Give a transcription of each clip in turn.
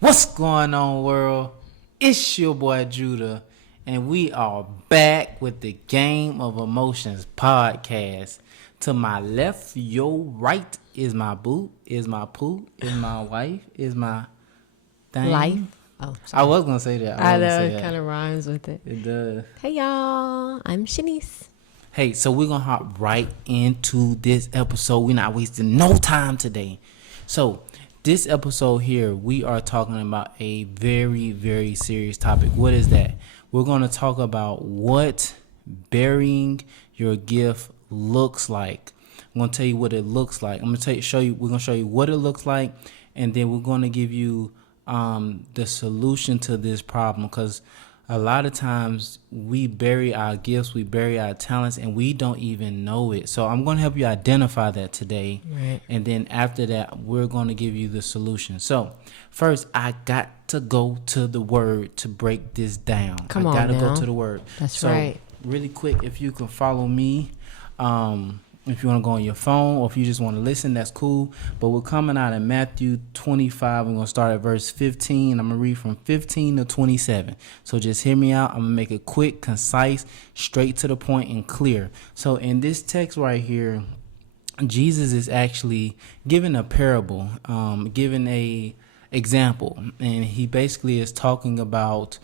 What's going on, world? It's your boy Judah, and we are back with the Game of Emotions podcast. To my left, your right is my boo, is my poo, is my wife, is my thing. Life. Oh, sorry. I was gonna say that. I know it kind of rhymes with it. It does. Hey y'all, I'm Shanice. Hey, so we're gonna hop right into this episode. We're not wasting no time today. So this episode here, we are talking about a very, very serious topic. What is that? We're going to talk about what burying your gift looks like. I'm going to tell you what it looks like. We're going to show you what it looks like, and then we're going to give you the solution to this problem, because a lot of times we bury our gifts, we bury our talents, and we don't even know it. So I'm going to help you identify that today. Right. And then after that, we're going to give you the solution. So first, I got to go to the word to break this down. Come on, I got to now. go to the word. That's right. Really quick, if you can follow me, if you want to go on your phone or if you just want to listen, that's cool. But we're coming out of Matthew 25. We're going to start at verse 15. I'm going to read from 15 to 27. So just hear me out. I'm going to make it quick, concise, straight to the point, and clear. So in this text right here, Jesus is actually giving a parable, giving a example. And he basically is talking about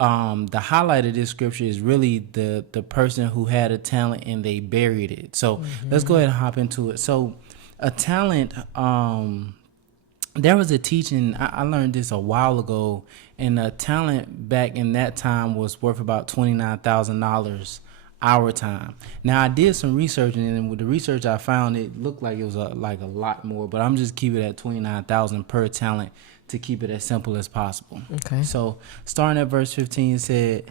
the highlight of this scripture is really the person who had a talent and they buried it. So let's go ahead and hop into it. So a talent, there was a teaching, I learned this a while ago, and a talent back in that time was worth about $29,000 our time. Now I did some research, and with the research I found, it looked like it was a lot more, but I'm just keeping it at $29,000 per talent to keep it as simple as possible. Okay. So starting at verse 15, it said,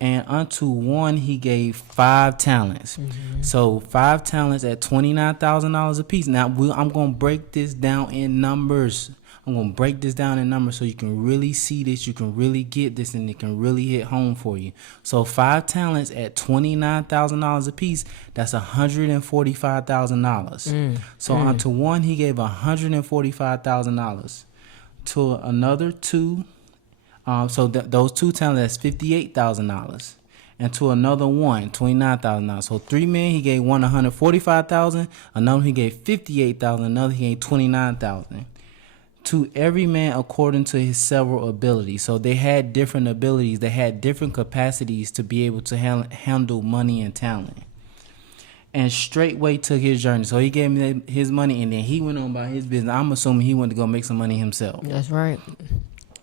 and unto one he gave 5 talents. So 5 talents at $29,000 a piece. Now I'm going to break this down in numbers. I'm going to break this down in numbers so you can really see this, you can really get this, and it can really hit home for you. So 5 talents at $29,000 a piece, that's $145,000. So unto one he gave $145,000. To another 2, so those 2 talents, that's $58,000. And to another one, $29,000. So 3 men, he gave one $145,000. Another he gave $58,000. Another he gave $29,000. To every man according to his several abilities. So they had different abilities. They had different capacities to be able to handle money and talent. And straightway took his journey. So he gave me his money, and then he went on about his business. I'm assuming he went to go make some money himself. That's right.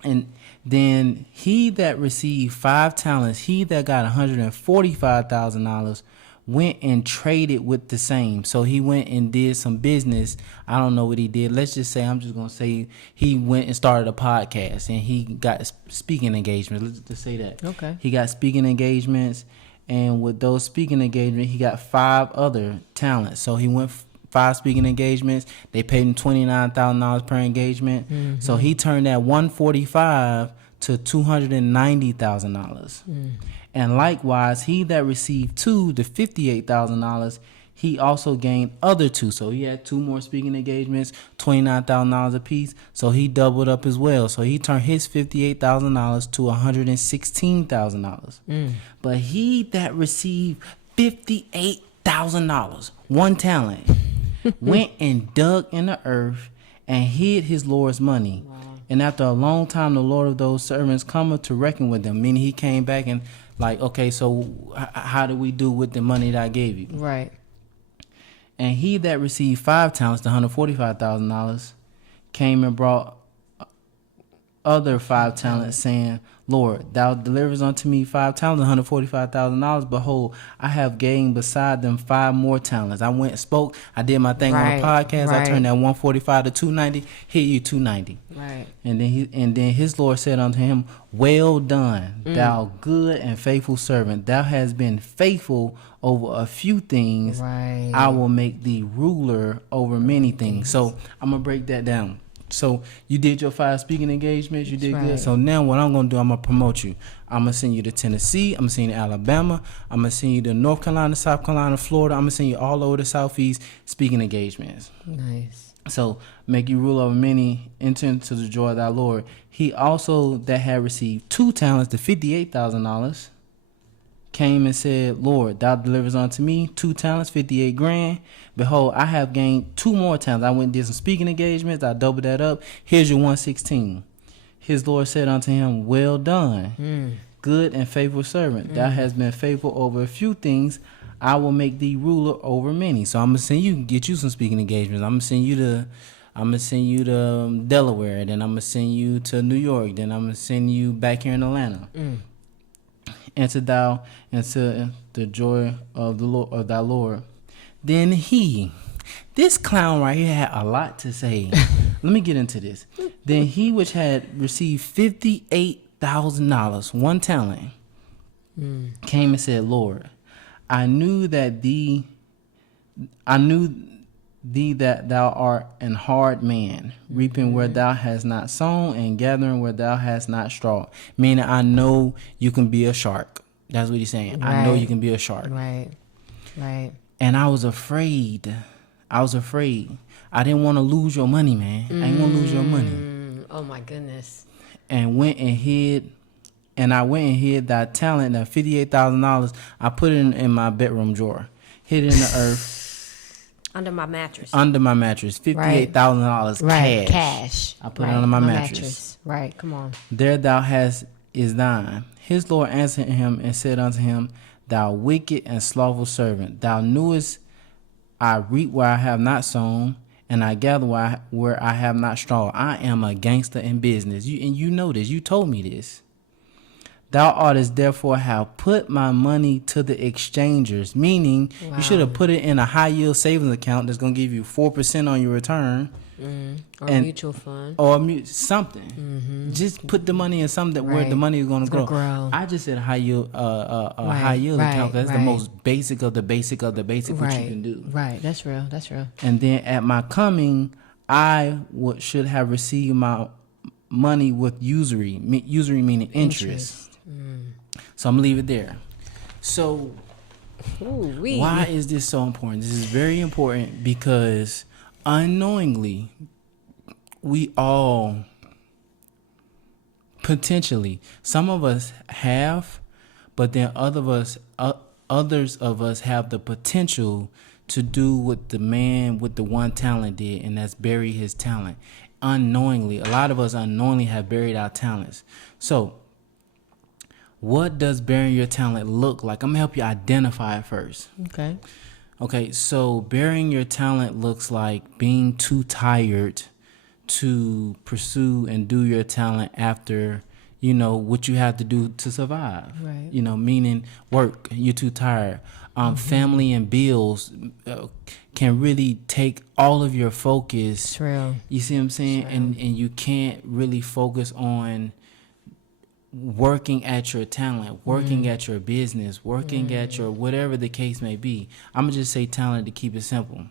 And then he that received 5 talents, he that got $145,000, went and traded with the same. So he went and did some business. I don't know what he did. Let's just say, I'm just going to say he went and started a podcast, and he got speaking engagements. Let's just say that. Okay. He got speaking engagements. And with those speaking engagements, he got 5 other talents. So he went 5 speaking engagements. They paid him $29,000 per engagement. So he turned that $145,000 to $290,000. And likewise, he that received 2 to $58,000, he also gained other 2. So he had 2 more speaking engagements, $29,000 a piece. So he doubled up as well. So he turned his $58,000 to $116,000. But he that received $58,000, 1 talent, went and dug in the earth and hid his Lord's money. Wow. And after a long time, the Lord of those servants cometh to reckon with them. Meaning he came back and like, okay, so how do we do with the money that I gave you? Right. And he that received 5 talents, the $145,000, came and brought other 5 talents, saying, Lord, thou deliverest unto me 5 talents, $145,000. Behold, I have gained beside them 5 more talents. I went and spoke. I did my thing on the podcast. I turned that 145 to 290. Here you 290. Right. And then his Lord said unto him, well done, thou good and faithful servant. Thou hast been faithful over a few things. Right. I will make thee ruler over many things. So I'm gonna break that down. So you did your 5 speaking engagements. You did good. So now what I'm going to do, I'm going to promote you. I'm going to send you to Tennessee. I'm going to send you to Alabama. I'm going to send you to North Carolina, South Carolina, Florida. I'm going to send you all over the Southeast speaking engagements. Nice. So make you rule over many, enter into the joy of thy Lord. He also that had received 2 talents to $58,000 came and said, Lord, thou delivers unto me 2 talents, 58 grand. Behold, I have gained 2 more talents. I went and did some speaking engagements. I doubled that up. Here's your 116. His Lord said unto him, well done, good and faithful servant. Thou hast been faithful over a few things. I will make thee ruler over many. So I'm gonna send you, get you some speaking engagements. I'm gonna send you to Delaware. Then I'm gonna send you to New York. Then I'm gonna send you back here in Atlanta. Enter thou into the joy of the Lord, of thy Lord. Then this clown right here had a lot to say. Let me get into this. Then he which had received $58,000, 1 talent, came and said, Lord, I knew thee that thou art an hard man, reaping where thou hast not sown and gathering where thou hast not strawed. Meaning, I know you can be a shark. That's what he's saying. I know you can be a shark. Right. And I was afraid. I didn't want to lose your money, man. I didn't want to lose your money. Oh my goodness. And I went and hid thy talent, that $58,000. I put it in my bedroom drawer, hid it in the earth. Under my mattress. $58,000 cash. I put it under my mattress. Right. Come on. There thou hast is thine. His Lord answered him and said unto him, thou wicked and slothful servant, thou knewest I reap where I have not sown, and I gather where I have not strawed. I am a gangster in business. You know this. You told me this. Thou oughtest therefore have put my money to the exchangers, meaning you should have put it in a high yield savings account that's going to give you 4% on your return. Or a mutual fund. Or something. Just put the money in something where the money is going to grow. I just said high yield account. That's the most basic of the basic of the basic what you can do. Right, that's real. And then at my coming, I should have received my money with usury. Usury meaning interest. So I'm going to leave it there. So why is this so important? This is very important because unknowingly, we all potentially, some of us have, but then others of us have the potential to do what the man with the 1 talent did, and that's bury his talent. Unknowingly, a lot of us unknowingly have buried our talents. So what does burying your talent look like? I'm gonna help you identify it first. Okay, so burying your talent looks like being too tired to pursue and do your talent after, what you have to do to survive. Right. Meaning work, you're too tired. Family and bills can really take all of your focus. It's real. You see what I'm saying? And you can't really focus on working at your talent, working at your business, working at your whatever the case may be. I'm gonna just say talent to keep it simple.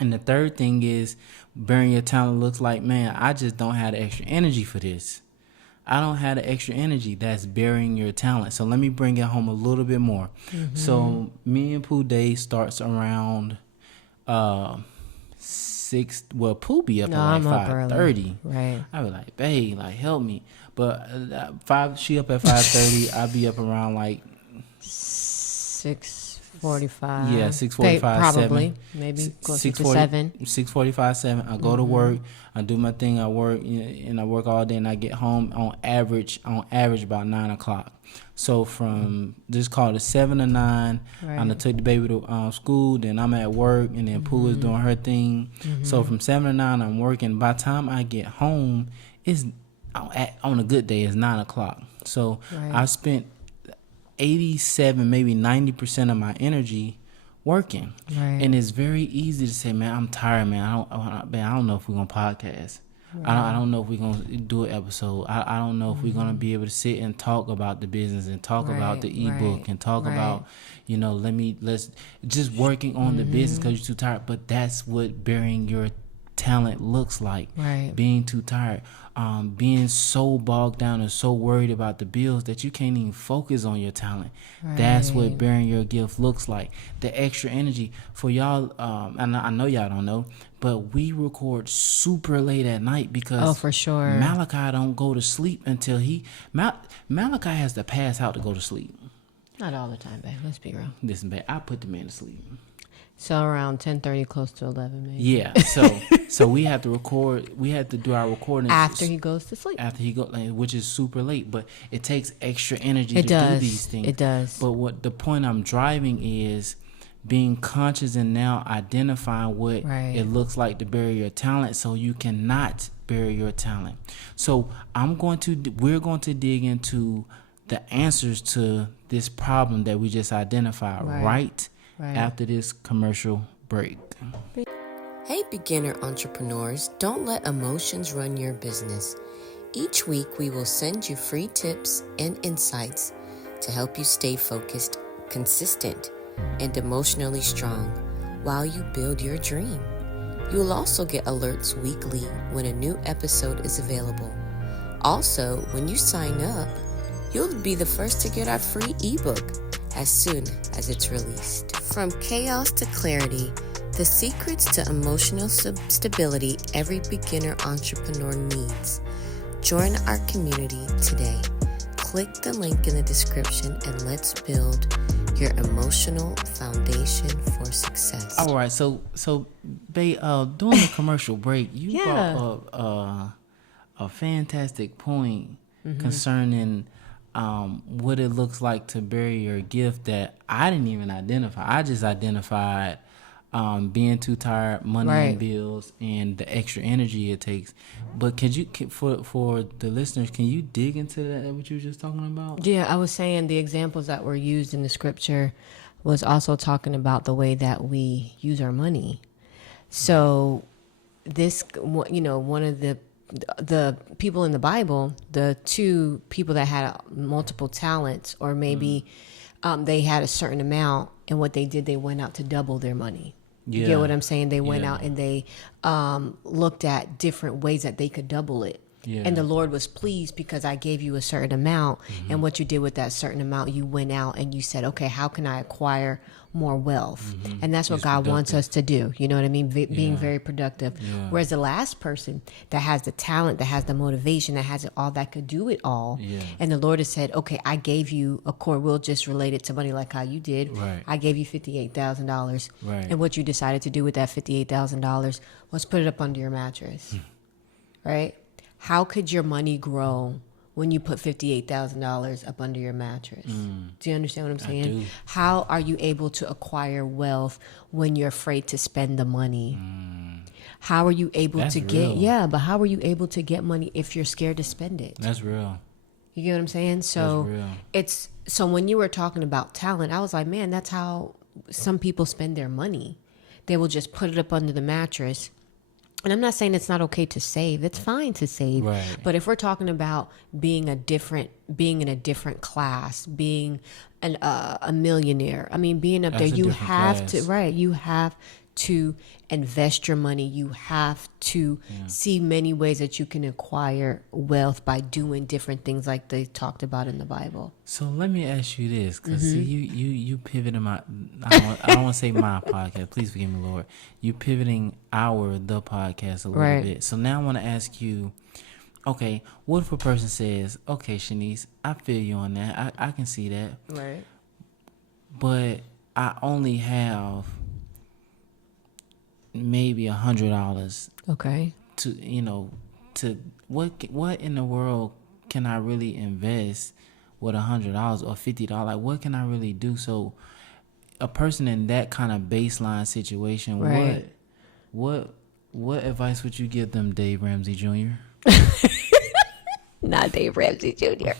And the third thing is burying your talent looks like, man, I just don't have the extra energy for this. I don't have the extra energy. That's burying your talent. So let me bring it home a little bit more. So me and Pooh Day starts around 6. Well, Pooh be up at like 5:30. Right. I be like, babe, like help me. But she up at 5:30. I be up around like 6:45. Yeah, 6:45. Probably 7. maybe closer to 7. 6:45, 7. I go to work. I do my thing. I work, and I work all day, and I get home on average about 9 o'clock. So from just call it 7 to 9. Right. I took the baby to school. Then I'm at work, and then Pooh is doing her thing. So from 7 to 9, I'm working. By the time I get home, it's on a good day, it's 9 o'clock. So I spent 87, maybe 90% of my energy working. Right. And it's very easy to say, man, I'm tired, man. I don't know if we're gonna podcast. Right. I don't know if we're gonna do an episode. I don't know if we're gonna be able to sit and talk about the business and talk about the ebook and talk about, let's just working on the business because you're too tired. But that's what burying your talent looks like. Right. Being too tired, being so bogged down and so worried about the bills that you can't even focus on your talent. Right. That's what bearing your gift looks like. The extra energy for y'all, and I know y'all don't know, but we record super late at night because for sure. Malachi don't go to sleep until Malachi has to pass out to go to sleep. Not all the time, babe. Let's be real. Listen, babe, I put the man to sleep. So around 10:30, close to 11, maybe. Yeah. So we have to record. We have to do our recording After he goes to sleep. After he which is super late, but it takes extra energy to do these things. It does. But what the point I'm driving is being conscious and now identifying what it looks like to bury your talent, so you cannot bury your talent. So we're going to dig into the answers to this problem that we just identified right after this commercial break. Hey beginner entrepreneurs, don't let emotions run your business. Each week we will send you free tips and insights to help you stay focused, consistent, and emotionally strong while you build your dream. You will also get alerts weekly when a new episode is available. Also, when you sign up, you'll be the first to get our free ebook as soon as it's released. From chaos to clarity, the secrets to emotional stability every beginner entrepreneur needs. Join our community today. Click the link in the description and let's build your emotional foundation for success. All right, so babe, during the commercial break, you brought up a fantastic point concerning what it looks like to bury your gift that I didn't even identify. I just identified being too tired, money and bills, and the extra energy it takes. But for the listeners, can you dig into that, what you were just talking about? Yeah, I was saying the examples that were used in the scripture was also talking about the way that we use our money. So this, one of the people in the Bible, the two people that had multiple talents, or maybe they had a certain amount, and what they did, they went out to double their money. You get what I'm saying? They went out and they looked at different ways that they could double it. Yeah. And the Lord was pleased because I gave you a certain amount, and what you did with that certain amount, you went out and you said, okay, how can I acquire more wealth? And that's what God wants us to do. You know what I mean? Being very productive. Yeah. Whereas the last person that has the talent, that has the motivation, that has it all, that could do it all. Yeah. And the Lord has said, okay, I gave you a core. We'll just relate it to money like how you did. Right. I gave you $58,000. Right. And what you decided to do with that $58,000 was put it up under your mattress. Right? How could your money grow when you put $58,000 up under your mattress? Do you understand what I'm saying? I do. How are you able to acquire wealth when you're afraid to spend the money? How are you able to get, but how are you able to get money if you're scared to spend it? That's real. You get what I'm saying? So so when you were talking about talent, I was like, man, that's how some people spend their money. They will just put it up under the mattress. And I'm not saying it's not okay to save. It's fine to save. Right. But if we're talking about being in a different class, being a millionaire, I mean, being up there, you have to, you have to invest your money. You have to see many ways that you can acquire wealth by doing different things like they talked about in the Bible. So let me ask you this, because see, you pivoting my, I don't want to say my podcast, please forgive me, Lord. You pivoting the podcast a little bit. So now I want to ask you, okay, what if a person says, okay, Shanice, I feel you on that. I can see that. Right. But I only have maybe $100. Okay. To what in the world can I really invest with $100 or $50? Like, what can I really do? So, a person in that kind of baseline situation, what advice would you give them, Dave Ramsey Jr.? Not Dave Ramsey Jr.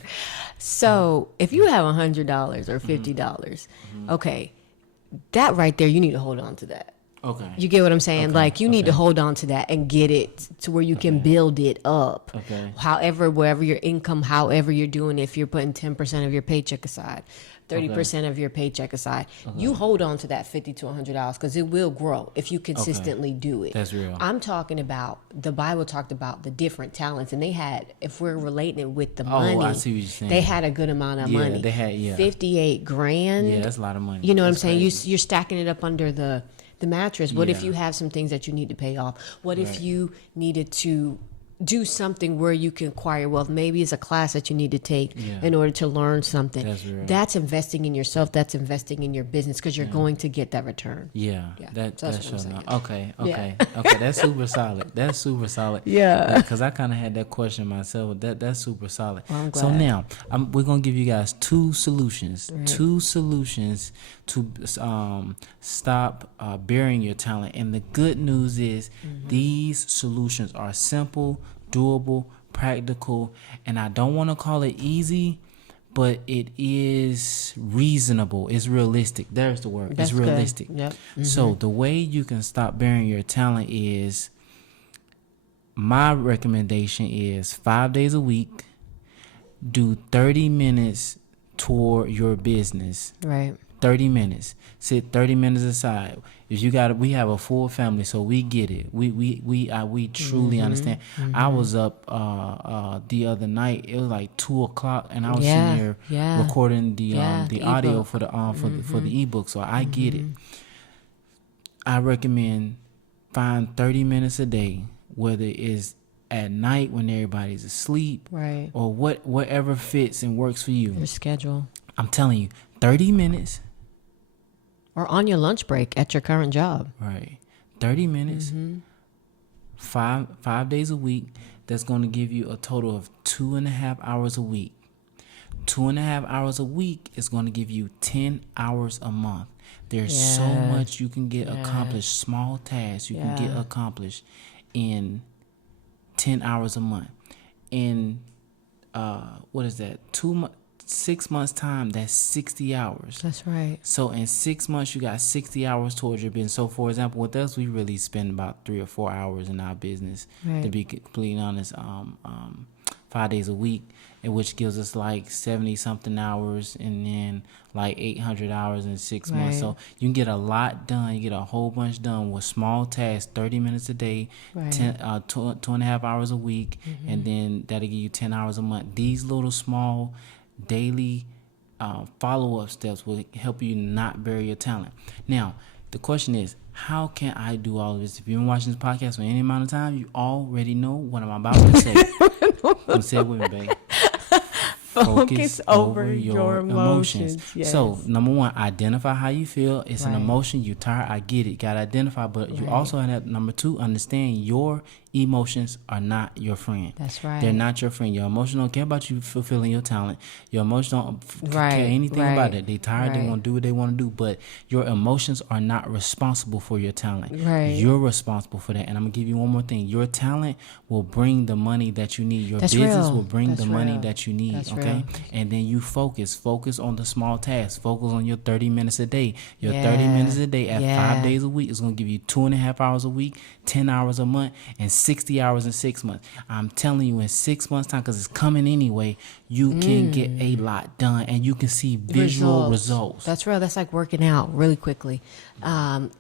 So, if you have $100 or $50, okay, that right there, you need to hold on to that. Okay. You get what I'm saying? Okay, Like, you need to okay. hold on to that and get it to where you can build it up. Okay. However, wherever your income, however you're doing, if you're putting 10% of your paycheck aside, 30% of your paycheck aside, you hold on to that $50 to $100 because it will grow if you consistently do it. That's real. I'm talking about, the Bible talked about the different talents, and they had, if we're relating it with the money, I see what you're saying. they had a good amount of Yeah, money. they had, yeah. 58 grand. Yeah, that's a lot of money. You know what I'm That's saying? crazy. You're stacking it up under the mattress. What if Yeah. you have some things that you need to pay off? What if you needed to do something where you can acquire wealth? Maybe it's a class that you need to take in order to learn something. That's real. That's investing in yourself. That's investing in your business because you're going to get that return. Yeah, Yeah, that's what I'm sure saying. enough. Okay. Yeah. Okay. That's super solid. That's super solid. Yeah. Because I kind of had that question myself. That's super solid. Well, I'm So glad. now we're gonna give you guys two solutions. Two solutions to stop burying your talent. And the good news is these solutions are simple, doable, practical, and I don't want to call it easy, but it is reasonable. It's realistic. There's the word. That's it's good. realistic. Yep. So the way you can stop burying your talent is, my recommendation is 5 days a week, do 30 minutes toward your business. Right. 30 minutes. Sit 30 minutes aside. If you got, we have a full family, so we get it. We truly understand. I was up the other night. It was like 2:00, and I was sitting there recording the audio ebook. for the for the ebook. So I get it. I recommend find 30 minutes a day, whether it's at night when everybody's asleep, Right. or whatever fits and works for you. Your schedule. I'm telling you, 30 minutes. Or on your lunch break at your current job. Right. 30 minutes, five days a week. That's going to give you a total of 2.5 hours a week. 2.5 hours a week is going to give you 10 hours a month. There's so much you can get accomplished, small tasks you can get accomplished in 10 hours a month. In, what is that? 6 months time, that's 60 hours. That's right. So in 6 months, you got 60 hours towards your business. So for example, with us, we really spend about 3 or 4 hours in our business, Right. to be completely honest, 5 days a week, and which gives us like 70 something hours, and then like 800 hours in 6 months. Right. So you can get a lot done. You get a whole bunch done with small tasks, 30 minutes a day, Right. 2.5 hours a week, and then that'll give you 10 hours a month. These little small daily follow-up steps will help you not bury your talent. Now, the question is, how can I do all of this? If you've been watching this podcast for any amount of time, you already know what I'm about to say. Come say it with me, babe. Focus over your emotions. Yes. So, number one, identify how you feel. It's an Right. emotion. You tired. I get it. Got to identify. But you also have, number two, understand your emotions are not your friend. That's right. They're not your friend. Your emotions don't care about you fulfilling your talent. Your emotions don't Right, care anything right, about it. They tired. They right. want to do what they want to do. But your emotions are not responsible for your talent. Right. You're responsible for that. And I'm going to give you one more thing. Your talent will bring the money that you need. Your That's business real. will bring That's the money real. that you need. That's Okay. real. And then you focus on the small tasks. Focus on your 30 minutes a day. Your 30 minutes a day at 5 days a week is going to give you 2.5 hours a week, 10 hours a month, and 60 hours in 6 months. I'm telling you, in 6 months time, because it's coming anyway, you can get a lot done, and you can see visual results. That's real. That's like working out really quickly.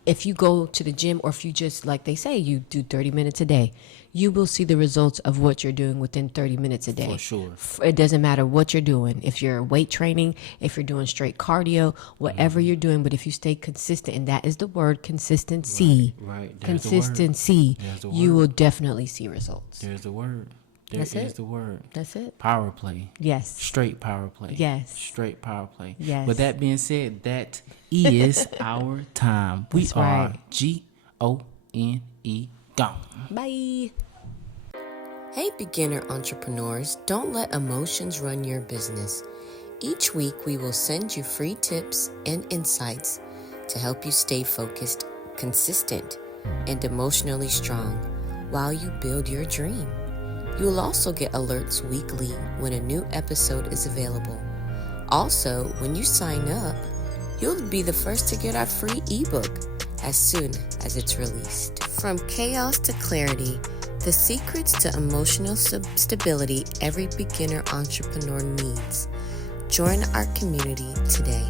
If you go to the gym, or if you just, like they say, you do 30 minutes a day, you will see the results of what you're doing within 30 minutes a day. For sure. It doesn't matter what you're doing. If you're weight training, if you're doing straight cardio, whatever you're doing, but if you stay consistent, and that is the word, consistency. Right. There's the word. Consistency. There's the You word. will definitely see results. There's the word. That's it. There's the word. That's it. Power play. Yes. Straight power play. Yes. Straight power play. Yes. With that being said, that is our time. We That's are right. GONE gone. Bye. Hey, beginner entrepreneurs, don't let emotions run your business. Each week, we will send you free tips and insights to help you stay focused, consistent, and emotionally strong while you build your dream. You will also get alerts weekly when a new episode is available. Also, when you sign up, you'll be the first to get our free ebook, as soon as it's released. From chaos to clarity, the secrets to emotional stability every beginner entrepreneur needs. Join our community today.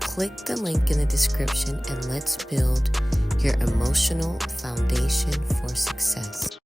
Click the link in the description and let's build your emotional foundation for success.